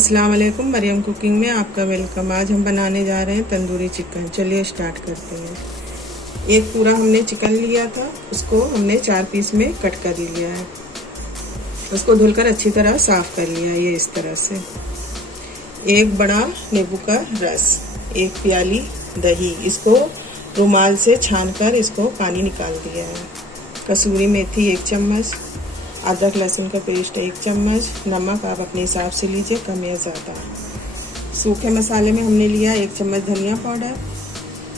अस्सलाम वालेकुम, मरियम कुकिंग में आपका वेलकम। आज हम बनाने जा रहे हैं तंदूरी चिकन। चलिए स्टार्ट करते हैं। एक पूरा हमने चिकन लिया था, उसको हमने 4 पीस में कट कर लिया है। उसको धुलकर अच्छी तरह साफ़ कर लिया है, ये इस तरह से। एक बड़ा नींबू का रस, एक प्याली दही, इसको रुमाल से छानकर इसको पानी निकाल दिया है। कसूरी मेथी 1 चम्मच, अदरक लहसुन का पेस्ट 1 चम्मच, नमक आप अपने हिसाब से लीजिए, कम या ज़्यादा। सूखे मसाले में हमने लिया 1 चम्मच धनिया पाउडर,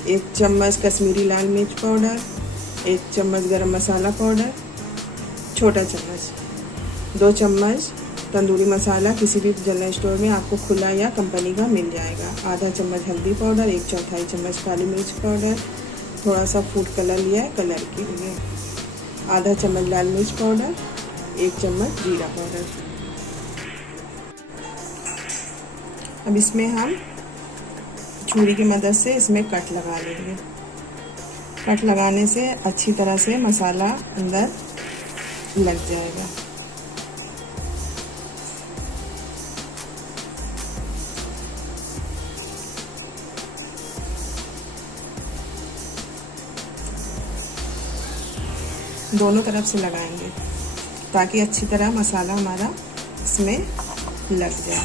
1 चम्मच कश्मीरी लाल मिर्च पाउडर, 1 चम्मच गरम मसाला पाउडर छोटा चम्मच, 2 चम्मच तंदूरी मसाला, किसी भी जनरल स्टोर में आपको खुला या कंपनी का मिल जाएगा, आधा चम्मच हल्दी पाउडर, 1/4 चम्मच काली मिर्च पाउडर, थोड़ा सा फूड कलर लिया है कलर के लिए, आधा चम्मच लाल मिर्च पाउडर, 1 चम्मच जीरा पाउडर। अब इसमें हम छुरी की मदद से इसमें कट लगा लेंगे। कट लगाने से अच्छी तरह से मसाला अंदर लग जाएगा। दोनों तरफ से लगाएंगे ताकि अच्छी तरह मसाला हमारा इसमें लग जाए।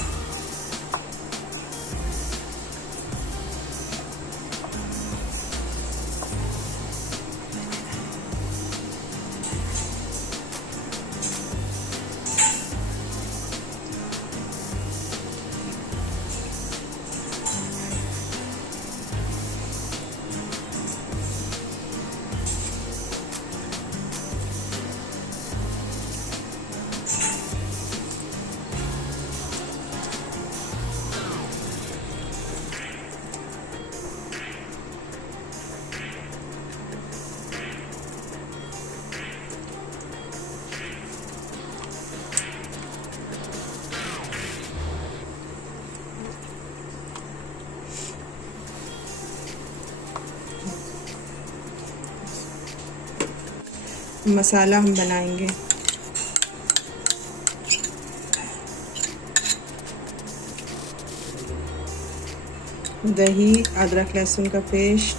मसाला हम बनाएंगे। दही, अदरक लहसुन का पेस्ट,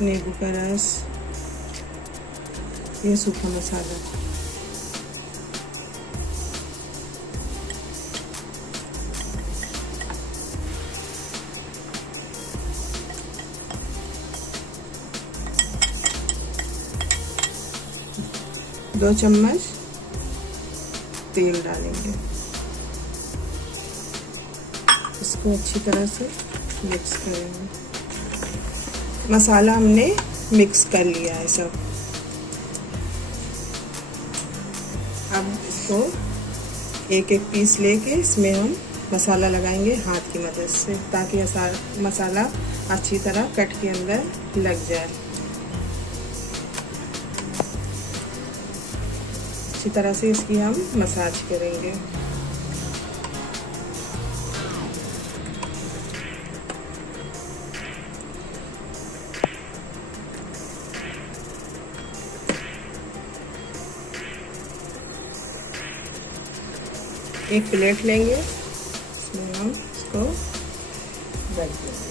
नींबू का रस, ये सूखा मसाला, दो चम्मच तेल डालेंगे। इसको अच्छी तरह से मिक्स करेंगे। मसाला हमने मिक्स कर लिया है सब। अब इसको एक एक पीस लेके इसमें हम मसाला लगाएंगे हाथ की मदद से, ताकि मसाला अच्छी तरह कट के अंदर लग जाए। अच्छी तरह से इसकी हम मसाज करेंगे। एक प्लेट लेंगे, इसमें हम इसको रख देंगे।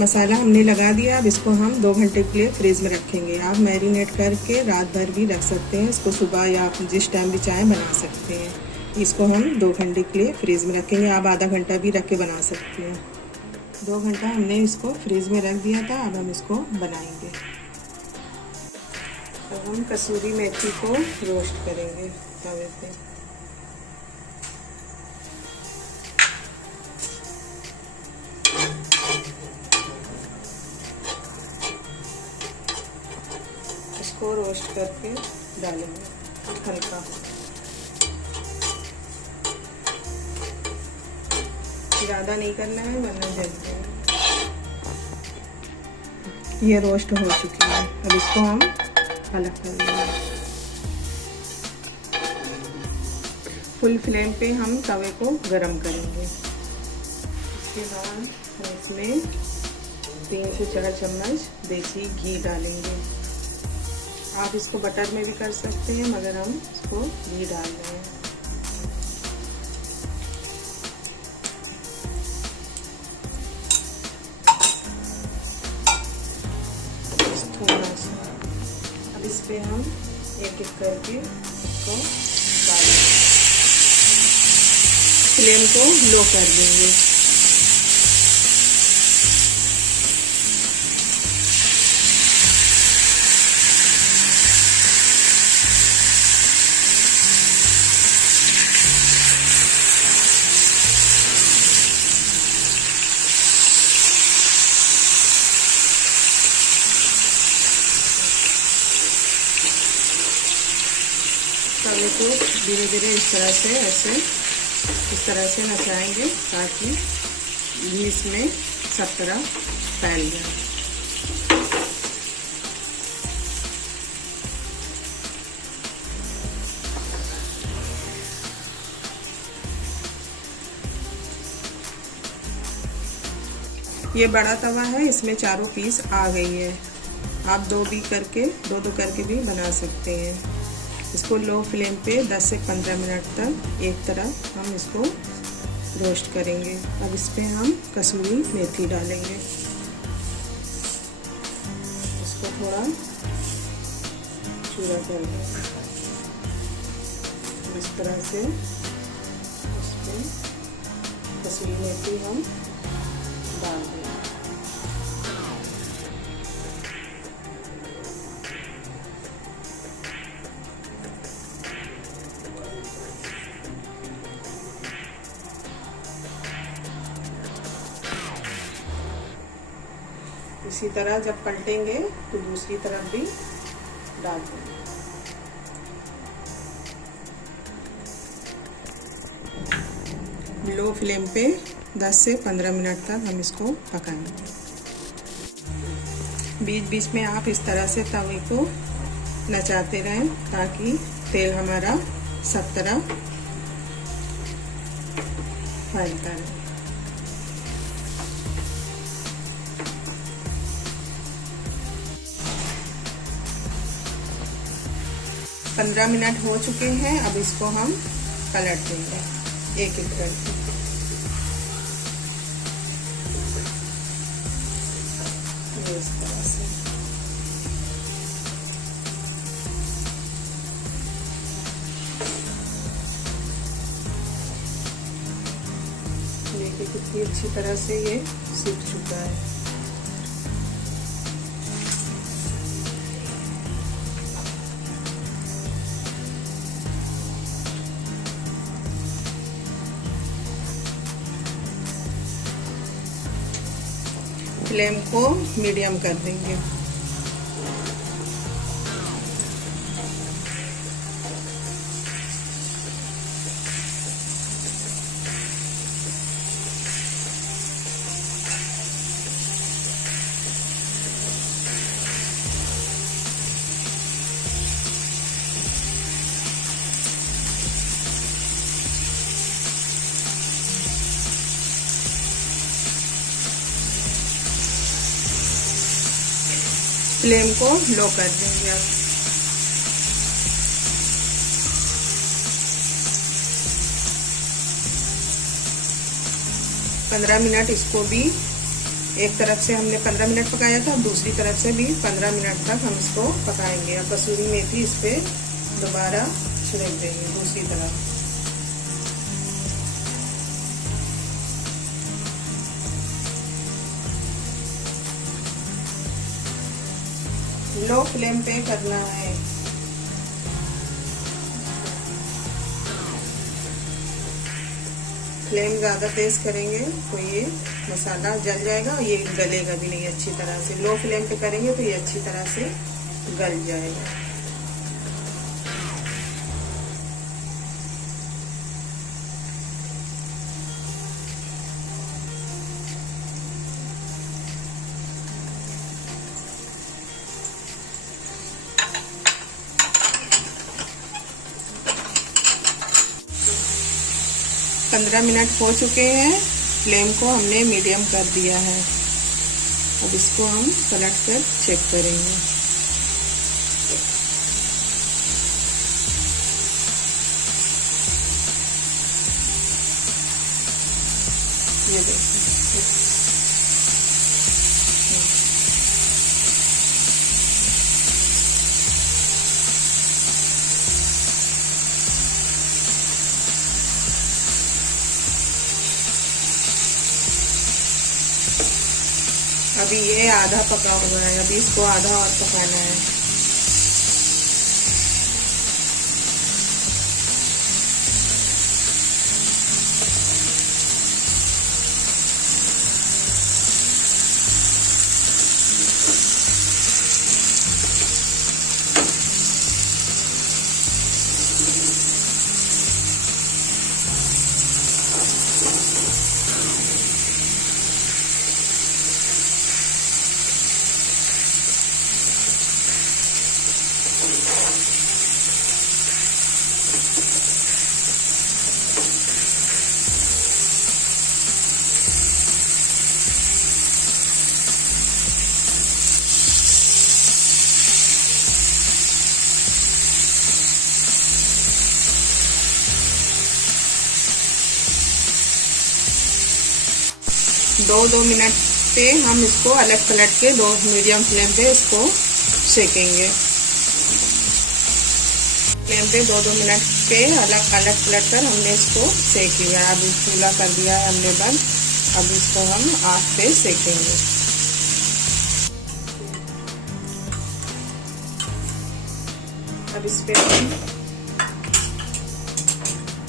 मसाला हमने लगा दिया। अब इसको हम 2 घंटे के लिए फ्रीज में रखेंगे। आप मैरिनेट करके रात भर भी रख सकते हैं। इसको सुबह या आप जिस टाइम भी चाहें बना सकते हैं। इसको हम 2 घंटे के लिए फ्रीज में रखेंगे। आप आधा घंटा भी रख के बना सकते हैं। 2 घंटा हमने इसको फ्रीज में रख दिया था। अब हम इसको बनाएंगे। अब हम कसूरी मेथी को रोस्ट करेंगे तवे पे। करके डालेंगे हल्का। ज़्यादा नहीं करना है वरना जल जाएगा। ये रोस्ट हो चुकी है, अब इसको हम अलग कर लेंगे। फुल फ्लेम पे हम तवे को गरम करेंगे। इसके बाद हम इसमें 3 से 4 चम्मच देसी घी डालेंगे। आप इसको बटर में भी कर सकते हैं, मगर हम इसको घी डाल रहे हैं। थोड़ा सा अब इस पे हम एक एक करके इसको डालेंगे। फ्लेम को लो कर देंगे। तवे को धीरे धीरे इस तरह से नचाएंगे ताकि घी इसमें सब तरह फैल जाए। ये बड़ा तवा है, इसमें चारों पीस आ गई है। आप दो करके भी बना सकते हैं। इसको लो फ्लेम पे 10 से 15 मिनट तक एक तरफ हम इसको रोस्ट करेंगे। अब इस पे हम कसूरी मेथी डालेंगे। इसको थोड़ा चूरा कर देंगे इस तरह से। इस पे कसूरी मेथी हम डाल देंगे। इसी तरह जब पलटेंगे तो दूसरी तरफ भी डाल देंगे। लो फ्लेम पे 10 से 15 मिनट तक हम इसको पकाएंगे। बीच बीच में आप इस तरह से तवे को नचाते रहें ताकि तेल हमारा सब तरफ फैलता रहे। 15 मिनट हो चुके हैं। अब इसको हम पलट देंगे एक एक करके। इस तरह से देखिए कितनी अच्छी तरह से ये सीख चुका है। फ्लेम को मीडियम कर देंगे। फ्लेम को लो कर देंगे। अब 15 मिनट इसको भी एक तरफ से हमने 15 मिनट पकाया था, अब दूसरी तरफ से भी 15 मिनट तक हम इसको पकाएंगे। अब कसूरी मेथी इस पे दोबारा छिड़क देंगे दूसरी तरफ। लो फ्लेम पे करना है। फ्लेम ज़्यादा तेज करेंगे तो ये मसाला जल जाएगा और ये गलेगा भी नहीं अच्छी तरह से। लो फ्लेम पे करेंगे तो ये अच्छी तरह से गल जाएगा। 15 मिनट हो चुके हैं। फ्लेम को हमने मीडियम कर दिया है। अब इसको हम पलट कर चेक करेंगे। ये देखिए, अभी ये आधा पका हुआ है। अभी इसको आधा और पकाना है। दो मिनट पे हम इसको अलग पलट के मीडियम फ्लेम पे इसको सेकेंगे। फ्लेम पे दो मिनट पे अलग पलट कर हमने इसको सेक लिया। अब चूल्हा कर दिया है हमने बंद। अब इसको हम आग पे सेकेंगे। अब इस पे हम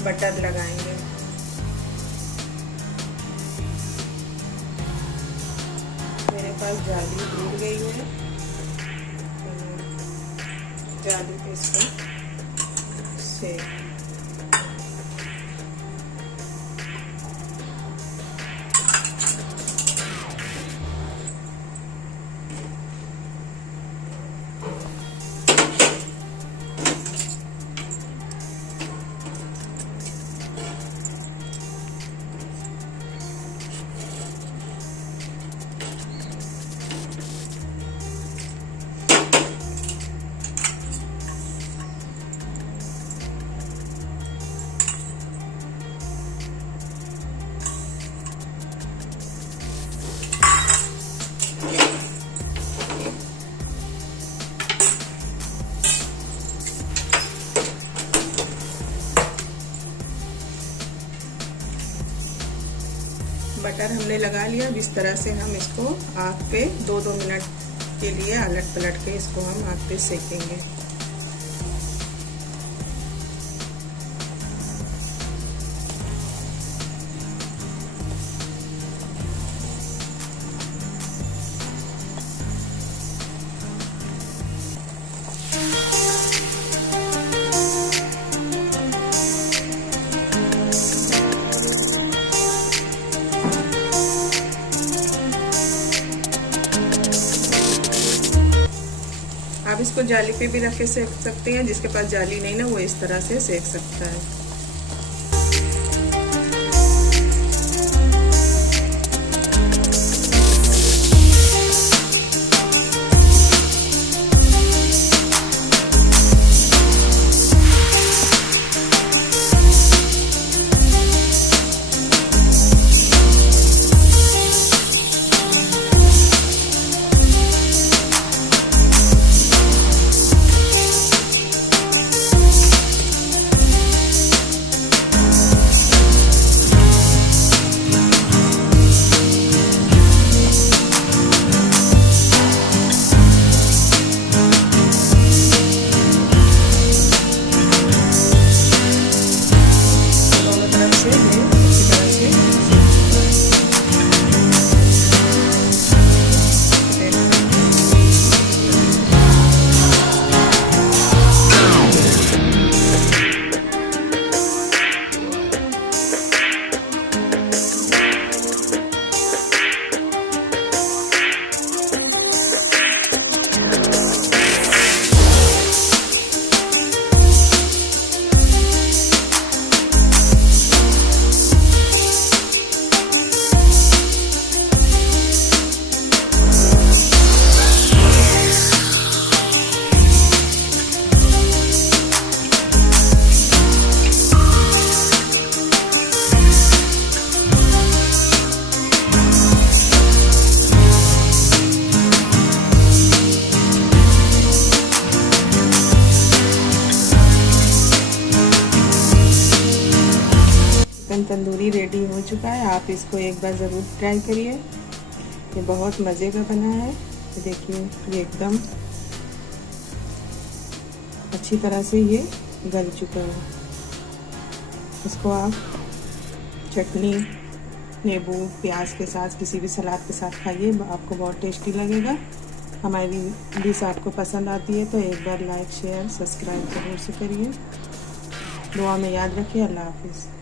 बटर लगाएंगे। मेरे पास जाली टूट गई है, जाली पे इसको सेक। बटर हमने लगा लिया। अब इस तरह से हम इसको आग पे दो मिनट के लिए अलट पलट के इसको हम आग पे सेकेंगे। आप इसको जाली पे भी रख के सेक सकते हैं। जिसके पास जाली नहीं ना, वो इस तरह से सेक सकता है। चिकन तंदूरी रेडी हो चुका है। आप इसको एक बार ज़रूर ट्राई करिए, ये बहुत मज़े का बना है। देखिए ये एकदम अच्छी तरह से ये गल चुका है। इसको आप चटनी, नींबू, प्याज के साथ, किसी भी सलाद के साथ खाइए, आपको बहुत टेस्टी लगेगा। हमारी डिश आपको पसंद आती है तो एक बार लाइक, शेयर, सब्सक्राइब ज़रूर से करिए। दुआ में याद रखिए। अल्लाह हाफिज़।